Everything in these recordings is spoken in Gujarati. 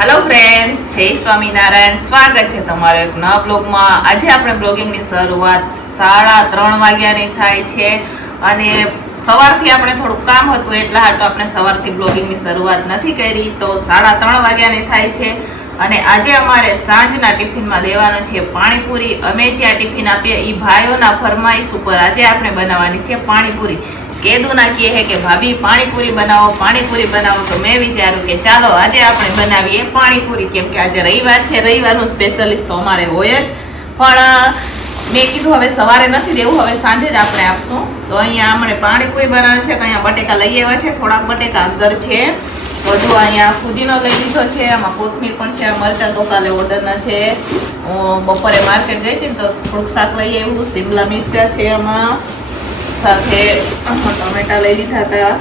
હેલો ફ્રેન્ડ્સ, જય સ્વામિનારાયણ. સ્વાગત છે તમારો એક નવા બ્લોગમાં. આજે આપણે બ્લોગિંગની શરૂઆત 3:30 વાગ્યાની થાય છે અને સવારથી આપણે થોડુંક કામ હતું એટલા હાટુ આપણે સવારથી બ્લોગિંગની શરૂઆત નથી કરી, તો 3:30 વાગ્યાની થાય છે. અને આજે અમારે સાંજના ટિફિનમાં દેવાનું છે પાણીપુરી. અમે જે આ ટિફિન આપીએ એ ભાઈઓના ફરમાઈશ ઉપર આજે આપણે બનાવવાની છે પાણીપુરી. કેદુના કહે છે કે ભાભી પાણીપુરી બનાવો, તો મેં વિચાર્યું કે ચાલો આજે આપણે બનાવીએ પાણીપુરી, કેમ કે આજે રવિવાર છે. રવિવારનું સ્પેશિયલિસ્ટ તો અમારે હોય જ, પણ મેં કીધું હવે સવારે નથી દેવું, હવે સાંજે જ આપણે આપશું. તો અહીંયા અમને પાણીપુરી બનાવવાનું છે. તો અહીંયા બટેકા લઈ આવ્યા છે, થોડાક બટેકા અંદર છે. બધું અહીંયા ફુદીનો લઈ લીધો છે, આમાં કોથમીર પણ છે, મરચાં તો કાલે ઓર્ડરના છે. હું બપોરે માર્કેટ ગઈ હતી તો થોડુંક શાક લઈ આવ્યું. શિમલા મિરચા છે, આમાં સાથે ટમેટા લઈ લીધા હતા,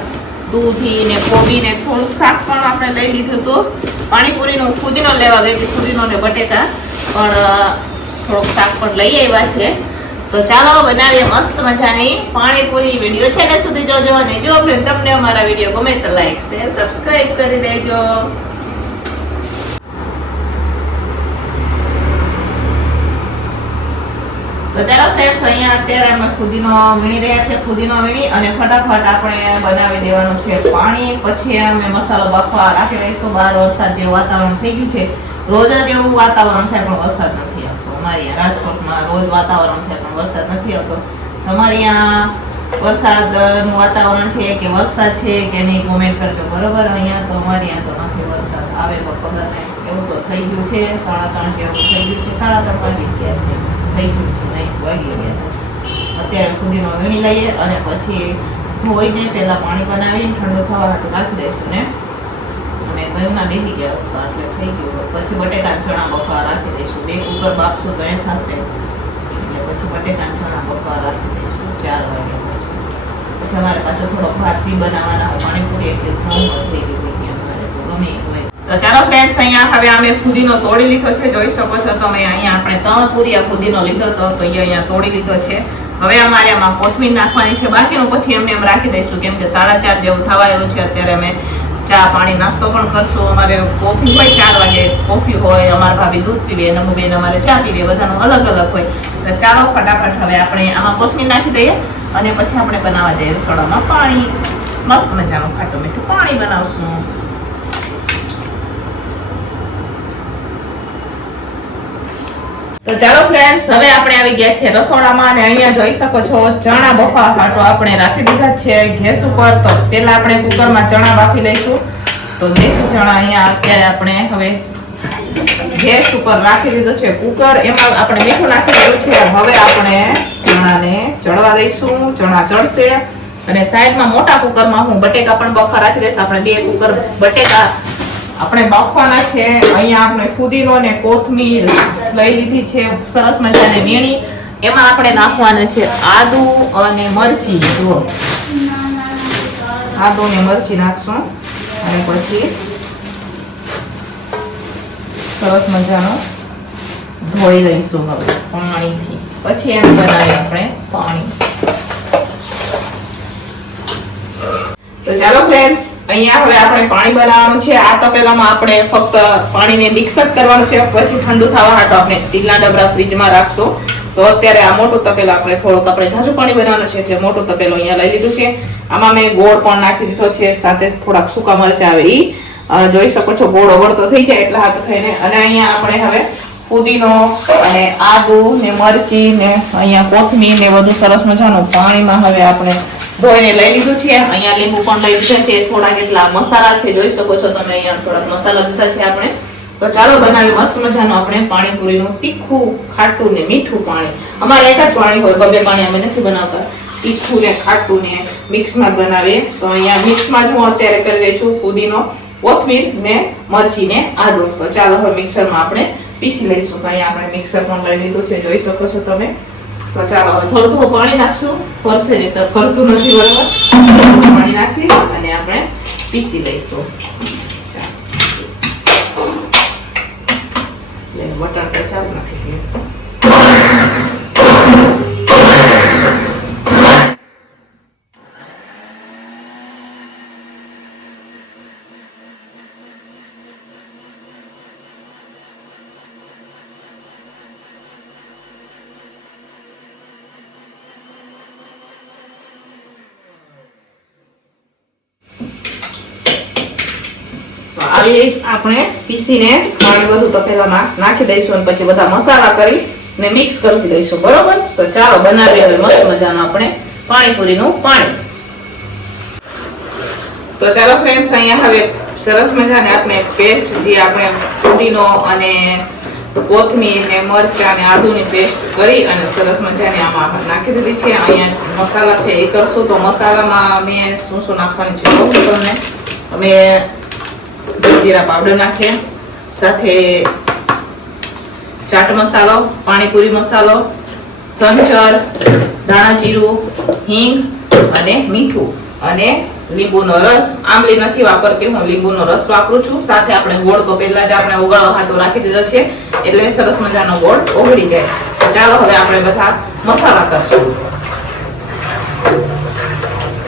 દૂધી ને કોબી ને થોડુંક શાક પણ આપણે લઈ લીધું હતું. પાણીપુરીનો ફુદીનો લેવા ગઈ હતી, ફુદીનો ને બટેકા પણ થોડુંક શાક પણ લઈ આવ્યા છે. તો ચાલો બનાવીએ મસ્ત મજાની પાણીપુરી. વિડીયો છે ને સુધી જોજો, અને જો તમને અમારા વિડીયો ગમે તો લાઈક શેર સબસ્ક્રાઈબ કરી દેજો. તો ચાલો ફ્રેન્ડ્સ, અહીંયા અત્યારે અમે ફુદીનો વીણી રહ્યા છે. ફુદીનો વીણી અને ફટાફટ આપણે બનાવી દેવાનું છે પાણી. પછી અમે મસાલો બાફવા રાખી દઈશું. બહાર વરસાદ જેવું વાતાવરણ થઈ ગયું છે. રોજ જ એવું વાતાવરણ થાય પણ વરસાદ નથી આવતો. અમારે અહીંયા રાજકોટમાં રોજ વાતાવરણ થાય પણ વરસાદ નથી આવતો. તમારે અહીંયા વરસાદનું વાતાવરણ છે કે વરસાદ છે કે નહીં કોમેન્ટ કરજો, બરોબર? અહીંયા તો અમારે અહીંયા તો નથી વરસાદ, આવે તો ખબર નહીં. એવું તો થઈ ગયું છે, 3:30 જેવું થઈ ગયું છે. 3:30 વાગી ગયા છે, થઈ ગયું છે, નહીં વાગી ગયા છે. અત્યારે ફુદીનો વીણી લઈએ અને પછી ધોઈને પહેલાં પાણી બનાવીને ઠંડુ થવા હાટું રાખી દઈશું ને. અને ગયુંના બેસી ગયા હતા એટલે થઈ ગયું. પછી બટેકા ચણા બફવા રાખી દઈશું. 2 કુકર બાફશું તો એ થશે, એટલે પછી બટેકા ચણા બફવા રાખી દઈશું 4 વાગ્યા પછી. અમારે પાછો થોડોક ભાત બી બનાવવાના હોય. પાણીપુરી એટલે ઘઉં થઈ ગયું અમારે, તો ગમે હોય. તો ચાલો ફ્રેન્ડ્સ, અહીંયા હવે અમે ફુદીનો તોડી લીધો છે, જોઈ શકો છો તમે. અહીંયા આપણે 3 પૂરિયા ફુદીનો લીધો હતો, તો અહીંયા તોડી લીધો છે. હવે અમારે આમાં કોથમીર નાખવાની છે. બાકીનું પછી એમને એમ રાખી દઈશું, કેમ કે 4:30 જેવું થવા આવ્યું છે. અત્યારે અમે ચા પાણી નાસ્તો પણ કરશું. અમારે કોફી હોય 4 વાગે, કોફી હોય, અમારા ભાભી દૂધ પીવે, નમુબેન અમારે ચા પીવે, બધાનું અલગ અલગ હોય. તો ચાલો ફટાફટ હવે આપણે આમાં કોથમીર નાખી દઈએ અને પછી આપણે બનાવવા જઈએ રસોડામાં પાણી. મસ્ત મજાનું ખાટું મીઠું પાણી બનાવશું. તો ચાલો ફ્રેન્ડ્સ, હવે આપણે આવી ગયા છે રસોડામાં અને અહીંયા જોઈ શકો છો ચણા બફવા હાટો આપણે રાખી દીધા છે ગેસ ઉપર. તો પહેલા આપણે કુકરમાં ચણા બાફી લઈશું. તો દેશી ચણા અહીંયા અત્યારે આપણે હવે ગેસ ઉપર રાખી દીધો છે કુકર. એમાં આપણે મીઠું નાખી દીધું છે. હવે આપણે ચણાને ચડવા દઈશું. ચણા ચડશે અને સાઈડમાં મોટા કુકરમાં હું બટેકા પણ બફવા રાખી દઈશ. આપણે 2 કુકર બટેકા આપણે બાફવાના છે. અહીંયા આપણે ફુદીનો અને કોથમીર લઈ લીધી છે, સરસ મજાની વીણી. એમાં આપણે નાખવાના છે આદુ અને મરચી. જુઓ, આદુ અને મરચી નાખશું અને પછી સરસ મજાનો ધોઈ લઈશું હવે પાણીથી. પછી એમ બનાવીએ આપણે પાણી. તો ચાલો ફ્રેન્ડ્સ, અહીંયા હવે આપણે પાણી બનાવવાનું છે. આ તપેલામાં આપણે ફક્ત પાણીને મિક્સ જ કરવાનું છે. પછી ઠંડુ થવા હાટો આપણે સ્ટીલના ડબરા ફ્રીજમાં રાખશું. તો અત્યારે આ મોટું તપેલું આપણે ઝાઝું પાણી બનાવવાનું છે એટલે મોટું તપેલું અહીંયા લઈ લીધું છે. આમાં મેં ગોળ પણ નાખી દીધો છે, સાથે થોડાક સૂકા મરચાં આવે એ જોઈ શકો છો. ગોળ ઓગળતો થઈ જાય એટલા હાટું થઈને. અને અહીંયા આપણે હવે ફુદીનો અને આદુ ને મરચી ને અહીંયા કોથમીર ને બધું સરસ મજાનું પાણીમાં હવે આપણે ધોઈને લઈ લીધું છે. અહીંયા લીંબુ પણ લઈ લીધા છે. થોડા કેટલા મસાલા છે, જોઈ શકો છો તમે. અહીંયા થોડાક મસાલા લીધા છે આપણે. તો ચાલો બનાવી મસ્ત મજાનું આપણે પાણીપુરીનું તીખું, ખાટું ને મીઠું પાણી. અમારે એક જ પાણી હોય, 2 પાણી અમે નથી બનાવતા. તીખું ને ખાટું ને મિક્સમાં બનાવીએ. તો અહીંયા મિક્સમાં જ હું અત્યારે કરી રહી છું ફુદીનો, કોથમીર ને મરચી ને આદુ. તો ચાલો હવે મિક્સરમાં આપણે પીસી લઈશું. અહીંયા આપણે મિક્સર પણ લઈ લીધું છે, જોઈ શકો છો તમે. તો ચાલો હવે થોડું થોડું પાણી નાખશું, ફરશે નહીં તો ફરતું નથી, બરોબર? પાણી નાખી અને આપણે પીસી લઈશું. બટન તો ચાલુ નથી. આવી આપણે પીસીને પાણી બધું તપેલામાં નાખી દઈશું અને પછી બધા મસાલા કરી ને મિક્સ કરી દઈશું. બરોબર, તો ચાલો બનાવીએ હવે મસ્ત મજાનું આપણે પાણીપુરીનું પાણી. તો ચાલો ફ્રેન્ડ્સ, અહીંયા હવે સરસ મજાને આપણે પેસ્ટ જે આપણે ફુદીનો અને કોથમીર ને મરચાં ને આદુની પેસ્ટ કરી અને સરસ મજાની આમાં નાખી દીધી છે. અહીંયા મસાલા છે એ કરશું. તો મસાલામાં મેં શું શું નાખવાની છે કહું તમને. અમે જીરા પાવડર નાખીએ, સાથે ચાટ મસાલો, પાણીપુરી મસાલો, સંચર, ધાણા જીરું, હિંગ અને મીઠું અને લીંબુનો રસ. આંબલી નથી વાપરતી હું, લીંબુનો રસ વાપરું છું. સાથે આપણે ગોળ તો પહેલા જ આપણે ઓગળવા હાટો રાખી દીધો છે એટલે સરસ મજાનો ગોળ ઓગળી જાય. તો ચાલો હવે આપણે બધા મસાલા કરશું.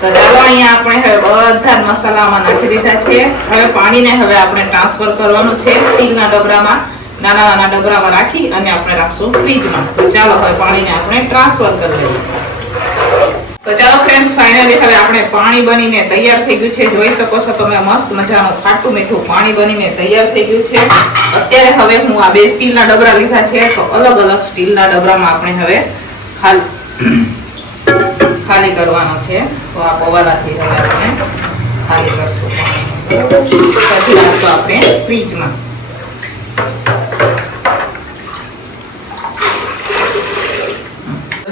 તો ચાલો અહીંયા આપણે હવે બધા મસાલામાં નાખી દીધા છે. હવે પાણીને હવે આપણે ટ્રાન્સફર કરવાનું છે સ્ટીલના ડબરામાં, નાના નાના ડબરામાં રાખી અને આપણે રાખશું ફ્રીજમાં. તો ચાલો હવે પાણીને આપણે ટ્રાન્સફર કરી લઈએ. તો ચાલો ફ્રેન્ડ્સ, ફાઇનલી હવે આપણે પાણી બનીને તૈયાર થઈ ગયું છે. જોઈ શકો છો તમે મસ્ત મજાનું ખાટું મીઠું પાણી બનીને તૈયાર થઈ ગયું છે. અત્યારે હવે હું આ બે સ્ટીલના ડબરા લીધા છે, તો અલગ અલગ સ્ટીલના ડબરામાં આપણે હવે ખાલી કરવાનો છે. તો આ પવાલાથી હવે આપણે ખાલી કરશું પાણી, પછી રાખશું આપણે ફ્રીજમાં.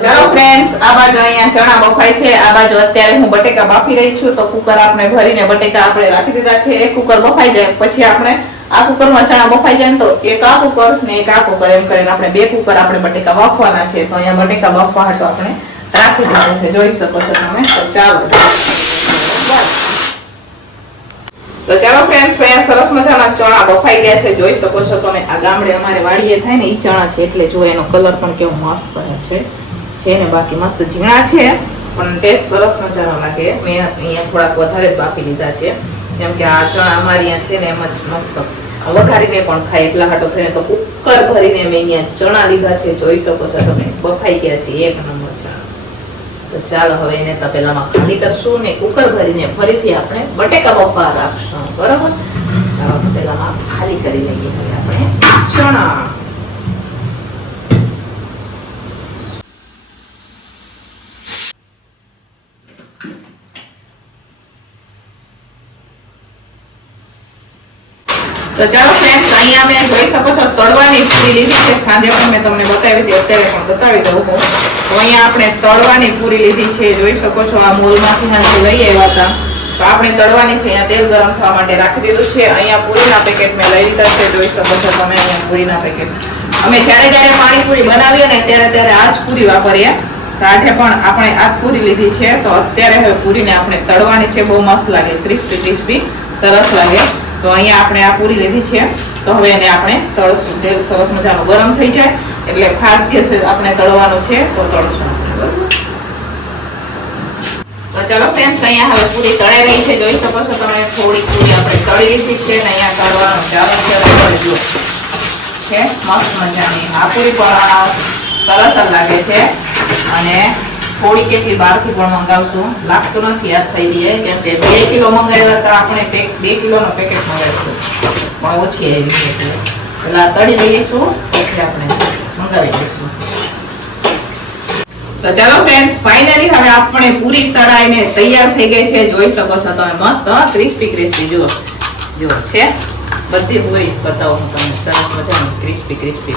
ચાલો ફ્રેન્ડ્સ, આ બાજુ અહીંયા ચણા બફાય છે, આ બાજુ અત્યારે હું બટેકા બાફી રહી છું. તો કુકર આપણે ભરીને બટેકા આપણે રાખી દીધા છે. એક કુકર બફાઈ જાય પછી આપણે આ કુકરમાં ચણા બફાઈ જાય તો એક આ કુકર ને એક આ કુકર એમ કરીને આપણે બે કુકર આપણે બટેકા બાફવાના છે. તો અહીંયા બટેકા બાફવા હાટો આપણે રાખી દીધા છે, જોઈ શકો છો તમે. તો ચાલો ફ્રેન્ડ્સ, અહીંયા સરસ મજાના ચણા બફાઈ ગયા છે, જોઈ શકો છો તમે. આ ગામડે અમારે વાડીએ થાય ને એ ચણા છે એટલે જો એનો કલર પણ કેવો મસ્ત છે ને. બાકી મસ્ત ઝીણા છે પણ ટેસ્ટ સરસ મજાનો લાગે. મેં અહીંયા થોડાક વધારે જ બાફી લીધા છે, જેમ કે આ ચણા અમારી અહીંયા છે ને એમ જ મસ્ત વઘારીને પણ ખાય એટલા હાટો થઈને તો કુકર ભરીને મેં અહીંયા ચણા લીધા છે, જોઈ શકો છો તમે. બફાઈ ગયા છે એક નંબર ચણા. તો ચાલો હવે એને તપેલામાં ખાલી કરશું ને કુકર ભરીને ફરીથી આપણે બટેકા બફવા રાખશું. બરાબર, ચાલો તપેલામાં ખાલી કરી લઈએ હવે આપણે ચણા. તો ચાલો ફ્રેન્ડ્સ, અહીંયા મેં જોઈ શકો છો તળવાની પૂરી લીધી છે. સાંજે પણ મેં તમને બતાવી હતી, અત્યારે પણ બતાવી દઉં હું. તો અહીંયા આપણે તળવાની પૂરી લીધી છે, જોઈ શકો છો. આ મોલમાંથી હાંસી લઈ આવ્યા હતા તો આપણે તળવાની છે. અહીંયા તેલ ગરમ થવા માટે રાખી દીધું છે. અહીંયા પૂરીના પેકેટ મેં લઈ લીધા છે, જોઈ શકો છો તમે. અહીંયા પૂરીના પેકેટ અમે જ્યારે પાણીપુરી બનાવીએ ને ત્યારે આ જ પૂરી વાપરીએ. તો આજે પણ આપણે આ જ પૂરી લીધી છે. તો અત્યારે હવે પૂરીને આપણે તળવાની છે, બહુ મસ્ત લાગે, ક્રિસ્પી સરસ લાગે. તો અહીંયા આપણે આ પૂરી લીધી છે. તો હવે એને આપણે તળશું. તેલ સરસ મજાનું ગરમ થઈ જાય એટલે ફાસ્ટ ગેસે આપણે તળવાનું છે, તો તળશું. તો ચાલો ફ્રેન્ડ્સ, અહીંયા હવે પૂરી તળાઈ રહી છે, જોઈ શકો છો તમે. થોડી પૂરી આપણે તળી લીધી છે ને અહીંયા તળવાનું ચાલુ છે. મસ્ત મજાની આ પૂરી પણ સરસ જ લાગે છે. અને થોડી કેટલી બહારથી પણ મંગાવશું, લાગતું નથી યાદ થઈ જઈએ, કેમ કે 2 કિલો મંગાવ્યા હતા આપણે. 2 કિલોનો પેકેટ મંગાવીશું પણ ઓછી આવી છે એટલે તળી લઈશું પછી આપણે મંગાવી દઈશું. તો ચાલો ફ્રેન્ડ્સ, ફાઇનલી હવે આપણે પૂરી તળાઈને તૈયાર થઈ ગઈ છે, જોઈ શકો છો તમે. મસ્ત ક્રિસ્પી જુઓ છે બધી પૂરી. બતાવો હું તમને સરસ મજાની ક્રિસ્પી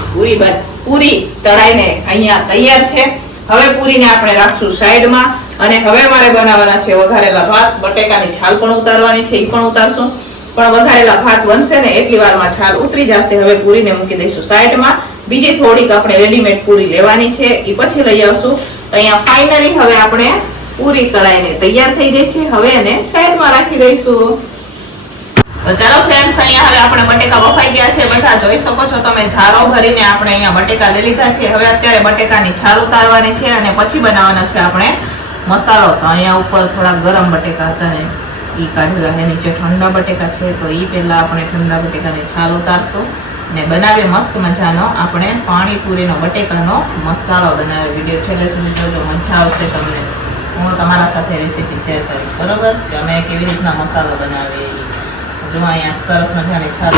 પૂરી તળાઈને અહીંયા તૈયાર છે. હવે પૂરીને આપણે રાખશું સાઈડમાં. અને હવે મારે બનાવવાના છે વઘારેલા ભાત. બટેકાની છાલ પણ ઉતારવાની છે, એ પણ ઉતારશું. પણ વઘારેલા ભાત બનશે ને એટલી વારમાં છાલ ઉતરી જશે. હવે પૂરીને મૂકી દઈશું સાઈડમાં. બીજી થોડીક આપણે રેડીમેડ પૂરી લેવાની છે, એ પછી લઈ આવશું. અહીંયા ફાઇનલી હવે આપણે પૂરી તળાઈને તૈયાર થઈ ગઈ છે. હવે એને સાઈડમાં રાખી દઈશું. તો ચાલો ફ્રેન્ડ્સ, અહીંયા હવે આપણે બટેકા બફાઈ ગયા છે બધા, જોઈ શકો છો તમે. ઝારો ભરીને આપણે અહીંયા બટેકા લઈ લીધા છે. હવે અત્યારે બટેકાની છાલ ઉતારવાની છે અને પછી બનાવવાનો છે આપણે મસાલો. તો અહીંયા ઉપર થોડા ગરમ બટેકા હતા ને એ કાઢેલા છે, નીચે ઠંડા બટેકા છે. તો એ પહેલા આપણે ઠંડા બટેકાની છાલ ઉતારશું ને બનાવીએ મસ્ત મજાનો આપણે પાણીપુરીનો બટેકાનો મસાલો બનાવીએ. વિડીયો છેલ્લે સુધી જોજો, મજા આવશે તમને. હું તમારા સાથે રેસીપી શેર કરીશ, બરોબર, કે અમે કેવી રીતના મસાલો બનાવીએ. જો અહીંયા સરસ મજાની છાલ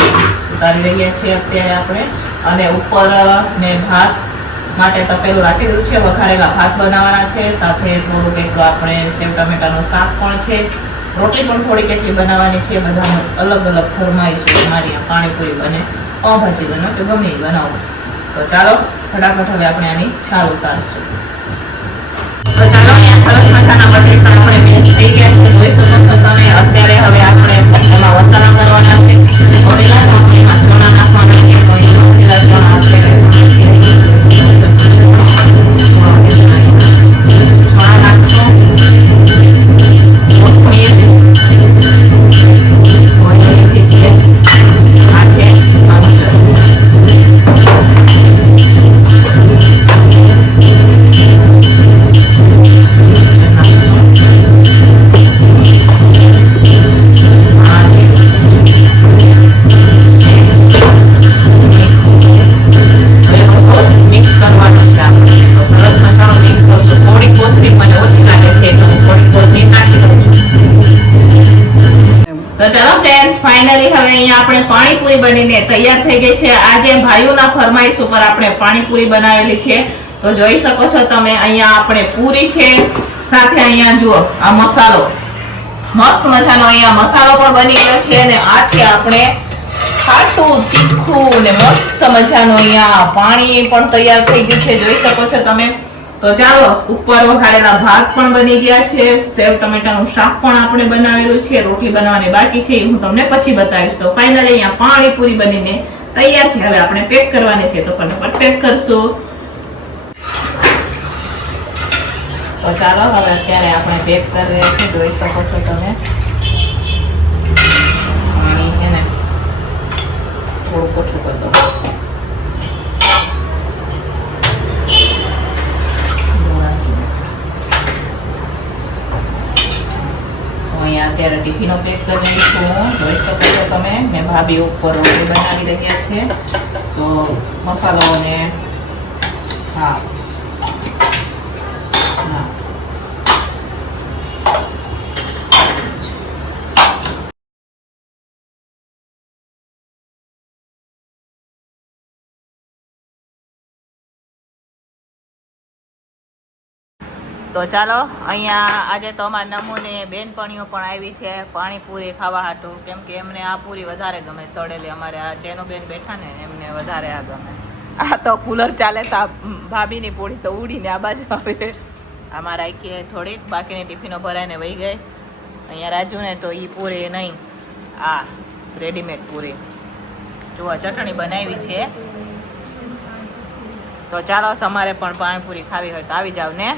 ઉતારી રહ્યા છીએ અત્યારે આપણે. અને ઉપર ને ભાત માટે તપેલું રાખી દીધું છે. વઘારેલા ભાત બનાવવાના છે, સાથે થોડુંક એટલું આપણે સેવ ટમેટાનું શાક પણ છે. રોટલી પણ થોડી કેટલી બનાવવાની છે. બધાનું અલગ અલગ ફરમાઈશ છે. મારી પાણીપુરી બને, પાઉંભાજી બને કે ગમે એ બનાવો. તો ચાલો ફટાફટ હવે આપણે આની છાલ ઉતારશું. તો ચાલો અહીંયા સરસ મજાના બટેટા આપણે મિક્સ થઈ ગયા છે, જોઈ શકો છો તમે. અત્યારે હવે આપણે એમાં મસાલા કરવાના છે. ઓરેલા રોટલીમાં ચણા નાખવાના છે. તો અહીંયા ઓરેલા ચણા આપણે ચણા નાખશું. કોથમીર આ છે સંચર. ફાઇનલી હવે અહીંયા આપણે પાણીપુરી બનીને તૈયાર થઈ ગઈ છે. આજે ભાઈઓના ફરમાઈશ ઉપર આપણે પાણીપુરી બનાવેલી છે. તો જોઈ શકો છો તમે, અહીંયા આપણે પૂરી છે, સાથે અહીંયા જુઓ આ મસાલો, મસ્ત મજાનો અહીંયા મસાલો પણ બની ગયો છે. અને આ છે આપણે ખાટું તીખું ને મસ્ત મજાનો અહીંયા પાણી પણ તૈયાર થઈ ગયું છે, જોઈ શકો છો તમે. તો ચાલો, ઉપર વઘારેલા ભાત પણ બની ગયા છે, સેવ ટમેટાનું શાક પણ આપણે બનાવેલું છે, રોટલી બનાવવાની બાકી છે, હું તમને પછી બતાવીશ. તો ફાઇનલી અહીંયા પાણીપુરી બનીને તૈયાર છે. હવે આપણે પેક કરવાની છે, તો ફટાફટ પેક કરશું. તો ચાલો હવે અત્યારે આપણે પેક કરી રહ્યા છીએ, જોઈ શકો છો તમે. પાણી છે ને થોડું ઓછું કરી દો. અહીંયા અત્યારે ટિફિનો પેક કરી દઈશું, જોઈ શકો છો તમે. ને ભાભી ઉપર રોટલી બનાવી રહ્યા છે. તો મસાલો ને હા તો ચાલો, અહીંયા આજે તો અમારા નમૂને બેનપણીઓ પણ આવી છે પાણીપુરી ખાવા હાટું, કેમ કે એમને આ પૂરી વધારે ગમે તળેલી. અમારે આ ચેનો બેન બેઠા ને એમને વધારે આ ગમે. આ તો કુલર ચાલે તો ભાભીની પૂરી તો ઉડીને આ બાજુ આવે. અમારા આખી થોડીક બાકીની ટિફિનો ભરાઈને વહી ગઈ. અહીંયા રાજુને તો એ પૂરી નહીં, આ રેડીમેડ પૂરી જુઓ ચટણી બનાવી છે. તો ચાલો, તમારે પણ પાણીપુરી ખાવી હોય તો આવી જાવ ને.